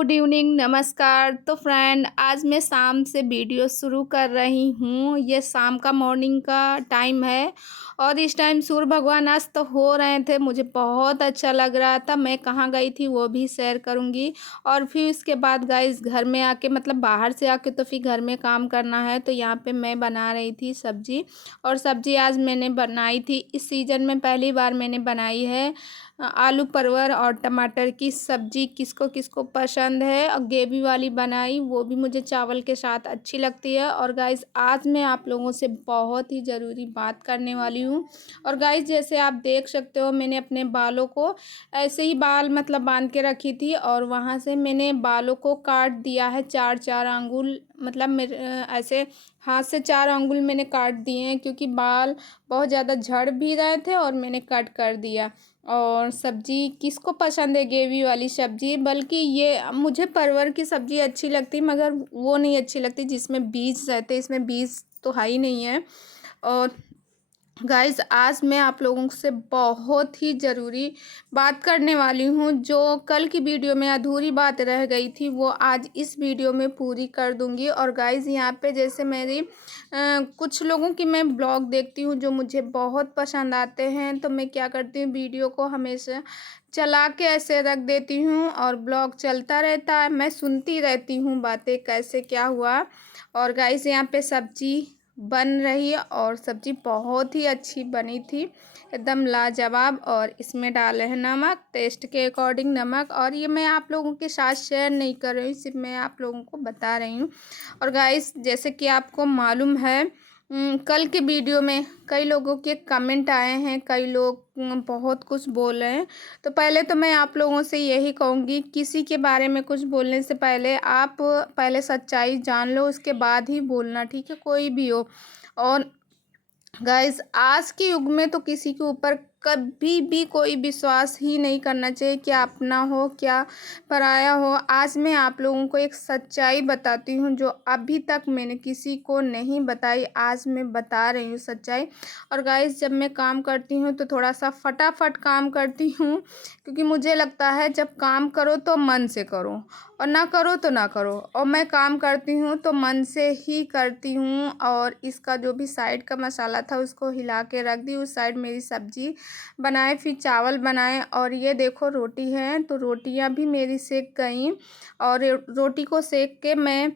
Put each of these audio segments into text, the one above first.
Good evening, नमस्कार। तो friend, आज मैं शाम से वीडियो शुरू कर रही हूँ। ये शाम का मॉर्निंग का टाइम है और इस टाइम सूर्य भगवान अस्त हो रहे थे। मुझे बहुत अच्छा लग रहा था। मैं कहाँ गई थी वो भी शेयर करूँगी। और फिर इसके बाद गाइस घर में आके मतलब बाहर से आके तो फिर घर में काम करना है। तो यहाँ पे मैं बना रही थी सब्जी, और सब्जी आज मैंने बनाई थी, इस सीज़न में पहली बार मैंने बनाई है आलू परवल और टमाटर की सब्ज़ी। किसको किसको पसंद है, और ग्रेवी वाली बनाई, वो भी मुझे चावल के साथ अच्छी लगती है। और गाइस आज मैं आप लोगों से बहुत ही ज़रूरी बात करने वाली हूँ। और गाइस जैसे आप देख सकते हो, मैंने अपने बालों को ऐसे ही बाल मतलब बांध के रखी थी, और वहाँ से मैंने बालों को काट दिया है चार चार अंगुल, मतलब मेरे ऐसे हाथ से 4 अंगुल मैंने काट दिए हैं, क्योंकि बाल बहुत ज़्यादा झड़ भी रहे थे और मैंने कट कर दिया। और सब्ज़ी किसको पसंद है ग्रेवी वाली सब्ज़ी, बल्कि ये मुझे परवल की सब्ज़ी अच्छी लगती, मगर वो नहीं अच्छी लगती जिसमें बीज रहते, इसमें बीज तो है ही नहीं है। और गाइस आज मैं आप लोगों से बहुत ही ज़रूरी बात करने वाली हूँ। जो कल की वीडियो में अधूरी बात रह गई थी, वो आज इस वीडियो में पूरी कर दूँगी। और गाइस यहाँ पे जैसे मेरी कुछ लोगों की मैं ब्लॉग देखती हूँ जो मुझे बहुत पसंद आते हैं, तो मैं क्या करती हूँ, वीडियो को हमेशा चला के ऐसे रख देती हूँ और ब्लॉग चलता रहता है, मैं सुनती रहती हूँ बातें कैसे क्या हुआ। और गाइस यहाँ पे सब्जी बन रही है और सब्ज़ी बहुत ही अच्छी बनी थी, एकदम लाजवाब। और इसमें डाले हैं नमक, टेस्ट के अकॉर्डिंग नमक। और ये मैं आप लोगों के साथ शेयर नहीं कर रही हूँ, सिर्फ मैं आप लोगों को बता रही हूँ। और गाइस जैसे कि आपको मालूम है, कल के वीडियो में कई लोगों के कमेंट आए हैं, कई लोग बहुत कुछ बोल रहे हैं। तो पहले तो मैं आप लोगों से यही कहूँगी, किसी के बारे में कुछ बोलने से पहले आप पहले सच्चाई जान लो, उसके बाद ही बोलना, ठीक है, कोई भी हो। और गाइस आज के युग में तो किसी के ऊपर कभी भी कोई विश्वास ही नहीं करना चाहिए, क्या अपना हो क्या पराया हो। आज मैं आप लोगों को एक सच्चाई बताती हूँ जो अभी तक मैंने किसी को नहीं बताई, आज मैं बता रही हूँ सच्चाई। और गाइस जब मैं काम करती हूँ तो थोड़ा सा फटाफट काम करती हूँ, क्योंकि मुझे लगता है जब काम करो तो मन से करो, और ना करो तो ना करो। और मैं काम करती हूँ तो मन से ही करती हूँ। और इसका जो भी साइड का मसाला था उसको हिला के रख दी, उस साइड मेरी सब्जी बनाए, फिर चावल बनाए। और ये देखो रोटी है, तो रोटियां भी मेरी सेक गई। और रोटी को सेक के मैं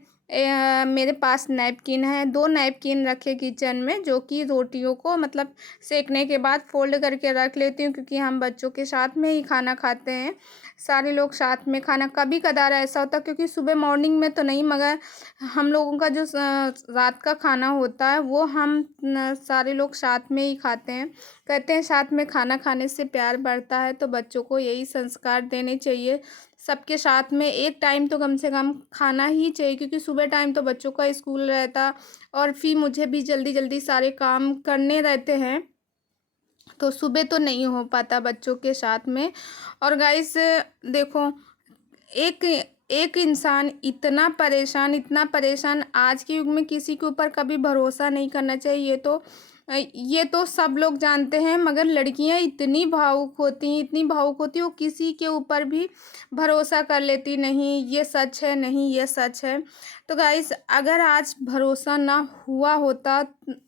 मेरे पास नैपकिन है, 2 नैपकिन रखे किचन में, जो कि रोटियों को मतलब सेकने के बाद फोल्ड करके रख लेती हूँ, क्योंकि हम बच्चों के साथ में ही खाना खाते हैं, सारे लोग साथ में खाना। कभी कदार ऐसा होता, क्योंकि सुबह मॉर्निंग में तो नहीं, मगर हम लोगों का जो रात का खाना होता है वो हम सारे लोग साथ में ही खाते हैं। कहते हैं साथ में खाना खाने से प्यार बढ़ता है, तो बच्चों को यही संस्कार देने चाहिए। सबके साथ में एक टाइम तो कम से कम खाना ही चाहिए, क्योंकि सुबह टाइम तो बच्चों का स्कूल रहता, और फिर मुझे भी जल्दी जल्दी सारे काम करने रहते हैं, तो सुबह तो नहीं हो पाता बच्चों के साथ में। और गाइस देखो, एक एक इंसान इतना परेशान आज के युग में, किसी के ऊपर कभी भरोसा नहीं करना चाहिए। ये तो सब लोग जानते हैं, मगर लड़कियां इतनी भावुक होती हैं, इतनी भावुक होती हैं, वो किसी के ऊपर भी भरोसा कर लेती, नहीं ये सच है, नहीं ये सच है। तो गाइस अगर आज भरोसा ना हुआ होता,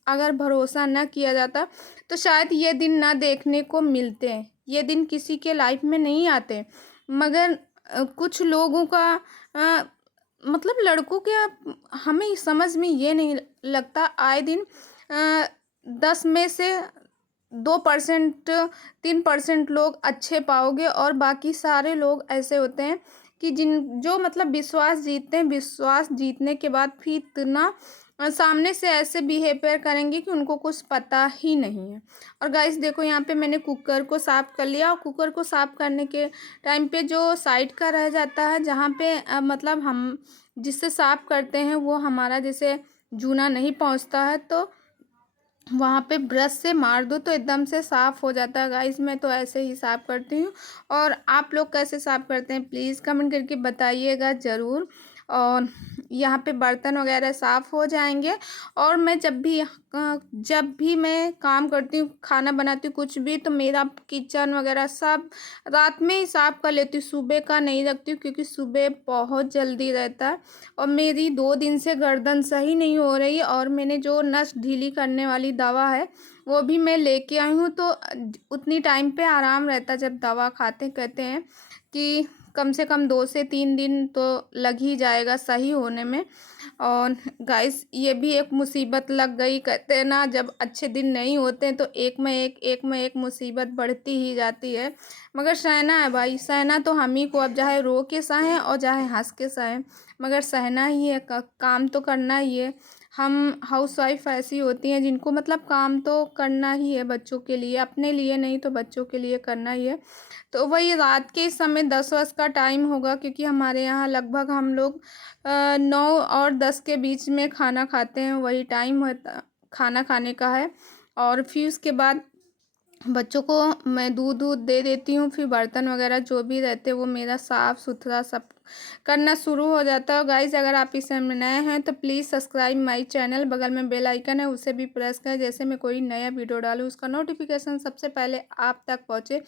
अगर भरोसा ना किया जाता, तो शायद ये दिन ना देखने को मिलते हैं, ये दिन किसी के लाइफ में नहीं आते। मगर कुछ लोगों का अ, मतलब लड़कों के, हमें समझ में ये नहीं लगता, आए दिन 10 में से 2% 3% लोग अच्छे पाओगे, और बाकी सारे लोग ऐसे होते हैं कि जो मतलब विश्वास जीतते हैं, विश्वास जीतने के बाद फिर इतना सामने से ऐसे बिहेवियर करेंगे कि उनको कुछ पता ही नहीं है। और गाइस देखो, यहाँ पे मैंने कुकर को साफ़ कर लिया, और कुकर को साफ़ करने के टाइम पे जो साइड का रह जाता है, जहाँ पे मतलब हम जिससे साफ़ करते हैं वो हमारा जैसे जूना नहीं पहुँचता है, तो वहाँ पे ब्रश से मार दो तो एकदम से साफ़ हो जाता है। गाइस मैं तो ऐसे ही साफ़ करती हूँ, और आप लोग कैसे साफ़ करते हैं प्लीज़ कमेंट करके बताइएगा ज़रूर। और यहाँ पे बर्तन वगैरह साफ़ हो जाएंगे। और मैं जब भी मैं काम करती हूँ, खाना बनाती हूँ, कुछ भी, तो मेरा किचन वगैरह सब रात में ही साफ़ कर लेती हूँ, सुबह का नहीं रखती हूँ, क्योंकि सुबह बहुत जल्दी रहता है। और मेरी 2 दिन से गर्दन सही नहीं हो रही, और मैंने जो नस ढीली करने वाली दवा है वो भी मैं लेके आई हूँ। तो उतनी टाइम पे आराम रहता है जब दवा खाते। कहते हैं कि कम से कम 2 से 3 दिन तो लग ही जाएगा सही होने में। और गाइस, ये भी एक मुसीबत लग गई। कहते हैं ना, जब अच्छे दिन नहीं होते हैं तो एक में एक मुसीबत बढ़ती ही जाती है। मगर सहना है भाई, सहना तो हम ही को, अब चाहे रो के सहें और चाहे हंस के सहें, मगर सहना ही है, काम तो करना ही है। हम हाउसवाइफ ऐसी होती हैं जिनको मतलब काम तो करना ही है, बच्चों के लिए, अपने लिए नहीं तो बच्चों के लिए करना ही है। तो वही रात के समय 10 का टाइम होगा, क्योंकि हमारे यहाँ लगभग हम लोग 9 और 10 के बीच में खाना खाते हैं, वही टाइम होता खाना खाने का है। और फिर उसके बाद बच्चों को मैं दूध दे देती हूँ, फिर बर्तन वगैरह जो भी रहते हैं वो मेरा साफ़ सुथरा सब करना शुरू हो जाता है। गाइस, अगर आप इस चैनल में नए हैं तो प्लीज़ सब्सक्राइब माय चैनल, बगल में बेल आइकन है उसे भी प्रेस करें, जैसे मैं कोई नया वीडियो डालूँ उसका नोटिफिकेशन सबसे पहले आप तक पहुँचे।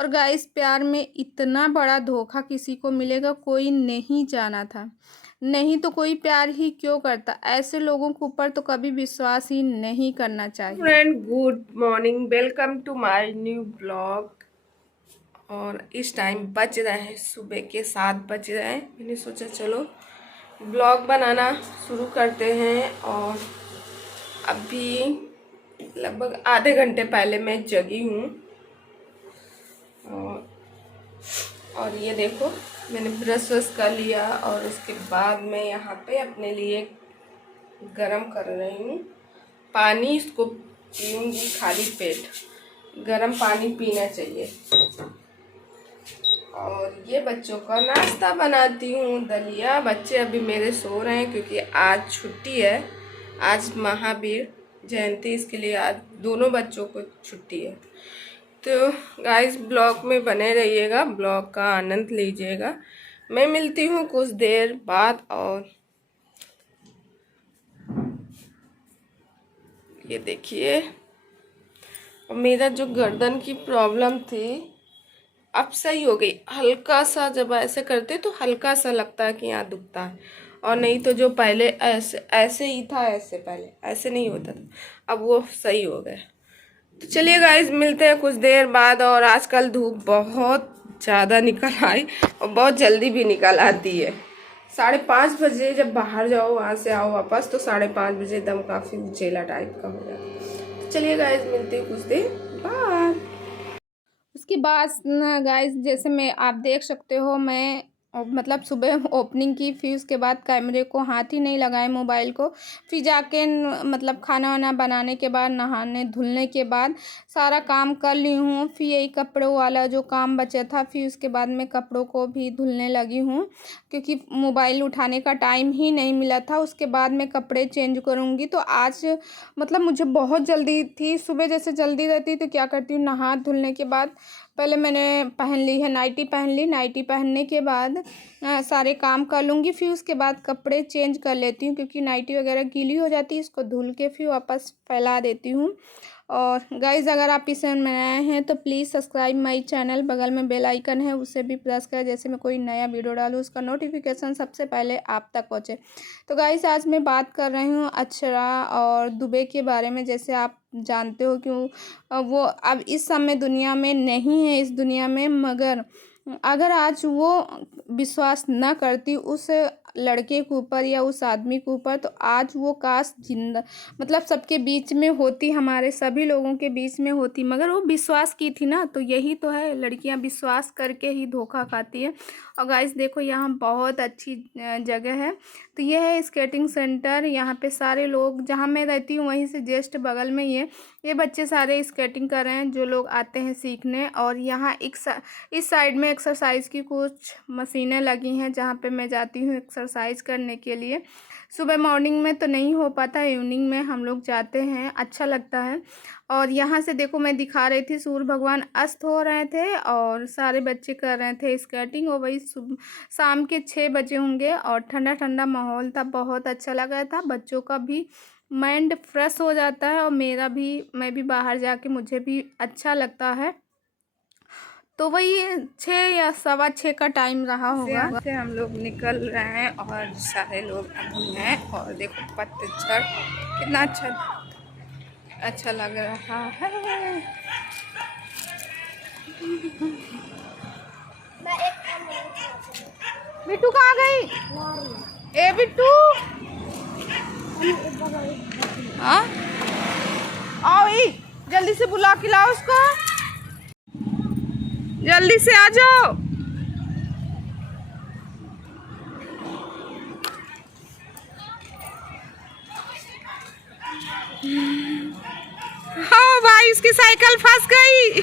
और गाइस, प्यार में इतना बड़ा धोखा किसी को मिलेगा कोई नहीं जाना था, नहीं तो कोई प्यार ही क्यों करता। ऐसे लोगों के ऊपर तो कभी विश्वास ही नहीं करना चाहिए। Friend, good morning, welcome to my new blog. और इस टाइम बज रहे हैं सुबह के 7 बज रहे हैं। मैंने सोचा चलो ब्लॉग बनाना शुरू करते हैं। और अभी लगभग आधे घंटे पहले मैं जगी हूँ। और ये देखो, मैंने ब्रश कर लिया और उसके बाद मैं यहाँ पे अपने लिए गरम कर रही हूँ पानी। इसको पीऊँगी खाली पेट, गरम पानी पीना चाहिए। और ये बच्चों का नाश्ता बनाती हूँ, दलिया। बच्चे अभी मेरे सो रहे हैं क्योंकि आज छुट्टी है, आज महावीर जयंती, इसके लिए आज दोनों बच्चों को छुट्टी है। तो गाइस, ब्लॉग में बने रहिएगा, ब्लॉग का आनंद लीजिएगा। मैं मिलती हूँ कुछ देर बाद। और ये देखिए, मेरा जो गर्दन की प्रॉब्लम थी अब सही हो गई। हल्का सा जब ऐसे करते तो हल्का सा लगता है कि यहाँ दुखता है, और नहीं तो जो पहले ऐसे ही था, ऐसे पहले ऐसे नहीं होता था, अब वो सही हो गया। तो चलिए गाइस, मिलते हैं कुछ देर बाद। और आजकल धूप बहुत ज़्यादा निकल आई और बहुत जल्दी भी निकल आती है। 5:30 बजे जब बाहर जाओ, वहाँ से आओ वापस, तो 5:30 बजे एकदम काफ़ी उजेला टाइप का हो जाता है। तो चलिए गाइस, मिलते हैं कुछ देर बाद। उसके बाद गाइस, जैसे मैं आप देख सकते हो, मैं मतलब सुबह ओपनिंग की, फिर उसके बाद कैमरे को हाथ ही नहीं लगाए, मोबाइल को। फिर जाके मतलब खाना वाना बनाने के बाद, नहाने धुलने के बाद सारा काम कर ली हूँ। फिर यही कपड़ों वाला जो काम बचा था, फिर उसके बाद मैं कपड़ों को भी धुलने लगी हूँ, क्योंकि मोबाइल उठाने का टाइम ही नहीं मिला था। उसके बाद मैं कपड़े चेंज करूँगी। तो आज मतलब मुझे बहुत जल्दी थी, सुबह जैसे जल्दी रहती तो क्या करती हूँ, नहा धुलने के बाद पहले मैंने पहन ली है नाइटी, पहन ली। नाइटी पहनने के बाद सारे काम कर लूँगी, फिर उसके बाद कपड़े चेंज कर लेती हूँ, क्योंकि नाइटी वगैरह गीली हो जाती है, इसको धुल के फिर वापस फैला देती हूँ। और गाइज़, अगर आप इस चैनल में नए हैं तो प्लीज़ सब्सक्राइब माय चैनल, बगल में बेल आइकन है उसे भी प्रेस करें, जैसे मैं कोई नया वीडियो डालूँ उसका नोटिफिकेशन सबसे पहले आप तक पहुँचे। तो गाइज़, आज मैं बात कर रही हूँ अक्षरा और दुबे के बारे में। जैसे आप जानते हो कि वो अब इस समय दुनिया में नहीं है, इस दुनिया में, मगर अगर आज वो विश्वास न करती उस लड़के के ऊपर या उस आदमी के ऊपर, तो आज वो काश जिंदा मतलब सबके बीच में होती, हमारे सभी लोगों के बीच में होती, मगर वो विश्वास की थी ना। तो यही तो है, लड़कियां विश्वास करके ही धोखा खाती है। और गाइस देखो, यहाँ बहुत अच्छी जगह है। तो ये है स्केटिंग सेंटर। यहाँ पे सारे लोग, जहाँ मैं रहती हूँ वहीं से जस्ट बगल में ये बच्चे सारे स्केटिंग कर रहे हैं, जो लोग आते हैं सीखने। और यहाँ इस साइड में एक्सरसाइज की कुछ मशीनें लगी हैं, जहाँ पे मैं जाती हूँ एक्सरसाइज करने के लिए। सुबह मॉर्निंग में तो नहीं हो पाता, इवनिंग में हम लोग जाते हैं, अच्छा लगता है। और यहाँ से देखो मैं दिखा रही थी सूर्य भगवान अस्त हो रहे थे और सारे बच्चे कर रहे थे स्केटिंग, और वही शाम के 6 बजे होंगे और ठंडा ठंडा माहौल था, बहुत अच्छा लग रहा था। बच्चों का भी माइंड फ्रेश हो जाता है और मेरा भी, मैं भी बाहर जाके मुझे भी अच्छा लगता है। तो वही 6 या सवा 6 का टाइम रहा होगा। यहाँ से हम लोग निकल रहे हैं और सारे लोग अभी हैं, और देखो पतझड़ कितना अच्छा लग रहा है। बिट्टू कहाँ गई? ए बिट्टू, हाँ आओ, जल्दी से बुला के लाओ उसको, जल्दी से आ जाओ। हाँ भाई, उसकी साइकिल फंस गई।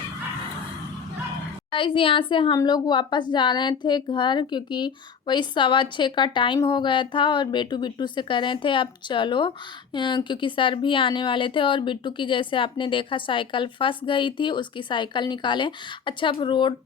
गाइस यहाँ से हम लोग वापस जा रहे थे घर, क्योंकि वही सवा 6 का टाइम हो गया था और बेटू बिट्टू से कर रहे थे अब चलो, क्योंकि सर भी आने वाले थे। और बिट्टू की जैसे आपने देखा साइकिल फंस गई थी, उसकी साइकिल निकाले। अच्छा, अब रोड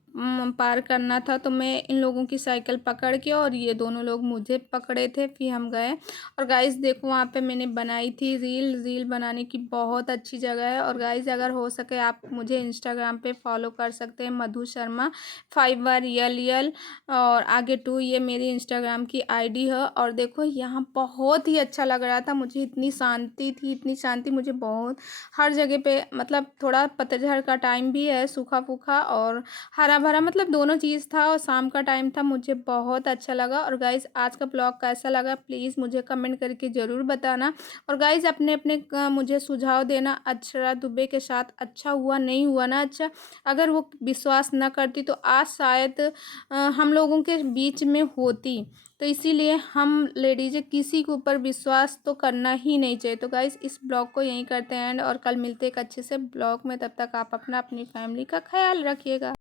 पार करना था तो मैं इन लोगों की साइकिल पकड़ के, और ये दोनों लोग मुझे पकड़े थे, फिर हम गए। और गाइस देखो वहाँ पे मैंने बनाई थी रील बनाने की बहुत अच्छी जगह है। और गाइस अगर हो सके आप मुझे इंस्टाग्राम पे फॉलो कर सकते हैं, मधु शर्मा 5RLL और आगे 2, ये मेरी इंस्टाग्राम की आईडी है। और देखो यहाँ बहुत ही अच्छा लग रहा था मुझे, इतनी शांति थी, इतनी शांति मुझे बहुत, हर जगह पे मतलब थोड़ा पतझड़ का टाइम भी है, सूखा फूखा और हरा भरा, मतलब दोनों चीज़ था, और शाम का टाइम था, मुझे बहुत अच्छा लगा। और गाइज़ आज का ब्लॉग कैसा लगा प्लीज़ मुझे कमेंट करके ज़रूर बताना। और गाइज़ अपने अपने मुझे सुझाव देना, अक्षरा दुबे के साथ अच्छा हुआ नहीं हुआ ना अच्छा, अगर वो विश्वास न करती तो आज शायद हम लोगों के बीच में होती। तो इसीलिए हम लेडीज़ किसी के ऊपर विश्वास तो करना ही नहीं चाहिए। तो गाइज़ इस ब्लॉग को यहीं करते हैं एंड, और कल मिलते एक अच्छे से ब्लॉग में, तब तक आप अपना अपनी फैमिली का ख्याल रखिएगा।